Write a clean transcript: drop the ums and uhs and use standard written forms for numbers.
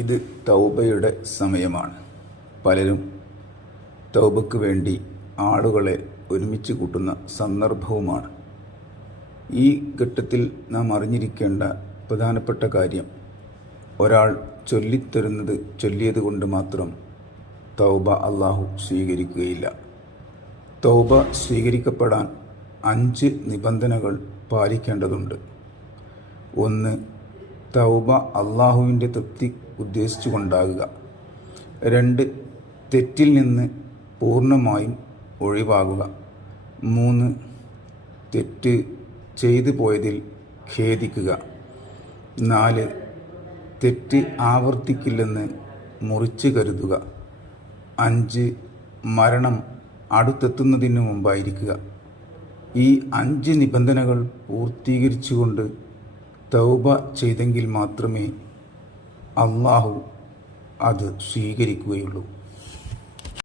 ഇത് തൗബയുടെ സമയമാണ്. പലരും തൗബയ്ക്ക് വേണ്ടി ആളുകളെ ഒരുമിച്ച് കൂട്ടുന്ന സന്ദർഭവുമാണ്. ഈ ഘട്ടത്തിൽ നാം അറിഞ്ഞിരിക്കേണ്ട പ്രധാനപ്പെട്ട കാര്യം, ഒരാൾ ചൊല്ലിത്തരുന്നത് ചൊല്ലിയത് കൊണ്ട് മാത്രം തൗബ അള്ളാഹു സ്വീകരിക്കുകയില്ല. തൗബ സ്വീകരിക്കപ്പെടാൻ 5 നിബന്ധനകൾ പാലിക്കേണ്ടതുണ്ട്. 1. തൗബ അള്ളാഹുവിൻ്റെ തൃപ്തി ഉദ്ദേശിച്ചുകൊണ്ടാകുക. 2. തെറ്റിൽ നിന്ന് പൂർണ്ണമായും ഒഴിവാകുക. 3. തെറ്റ് ചെയ്തു പോയതിൽ ഖേദിക്കുക. 4. തെറ്റ് ആവർത്തിക്കില്ലെന്ന് മുറിച്ച് കരുതുക. 5. മരണം അടുത്തെത്തുന്നതിന് മുമ്പായിരിക്കുക. ഈ 5 നിബന്ധനകൾ പൂർത്തീകരിച്ചുകൊണ്ട് തൗബ ചെയ്തെങ്കിൽ മാത്രമേ അള്ളാഹു അത് സ്വീകരിക്കുകയുള്ളൂ.